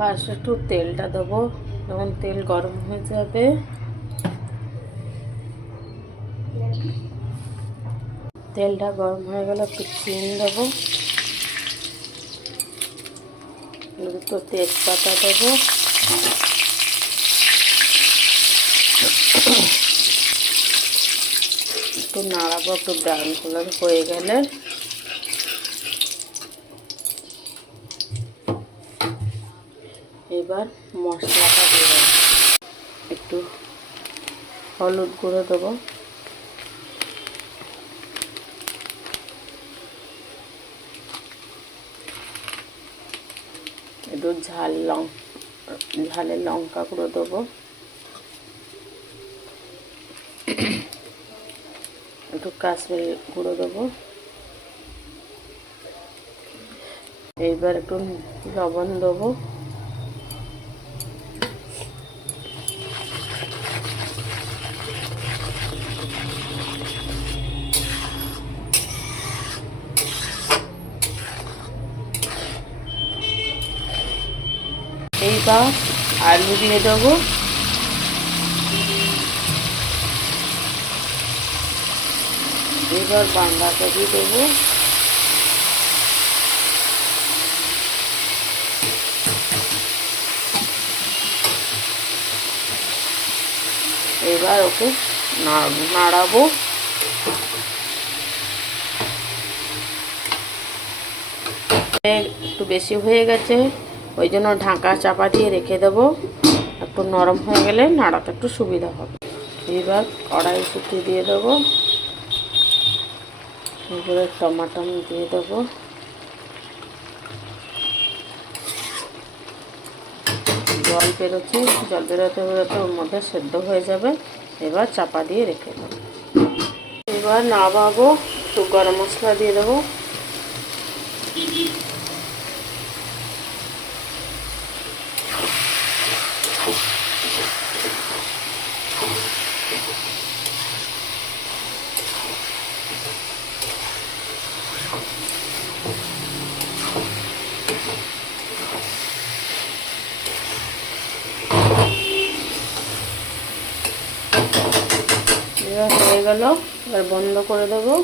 First একটু তেলটা দেবো। যখন তেল গরম হয়ে যাবে তেলটা গরম হয়ে গেলে একটু চিনি দেবো, দুটো তেজপাতা দেবো, একটু নাড়াবো। একটু ব্রাউন কালার হয়ে গেলে এবার মশলাটা দিয়ে দেবো। একটু হলুদ গুঁড়ো দেবো, একটু ঝালের লঙ্কা গুঁড়ো দেবো, একটু কাশ্মীরি গুঁড়ো দেবো। এইবার একটু লবণ দেবো, এইবার আলু দিয়ে দেবো, এবার বাঁধাকপি দেবো, এবার ওকে নাড়াবো। একটু বেশি হয়ে গেছে, ওই জন্য ঢাকা চাপা দিয়ে রেখে দেবো। একটু নরম হয়ে গেলে নাড়াতে একটু সুবিধা হবে। এবার কড়াইশুঁটি দিয়ে দেবো, এবারে টমাটো দিয়ে দেবো, জল বেরোচ্ছে, জল বেরোতে বেরোতে ওর মধ্যে সেদ্ধ হয়ে যাবে। এবার চাপা দিয়ে রেখে দেবো। এবার নামাবো, একটু গরম মশলা দিয়ে দেবো, এবার হয়ে গেল। এবার বন্ধ করে দেবো।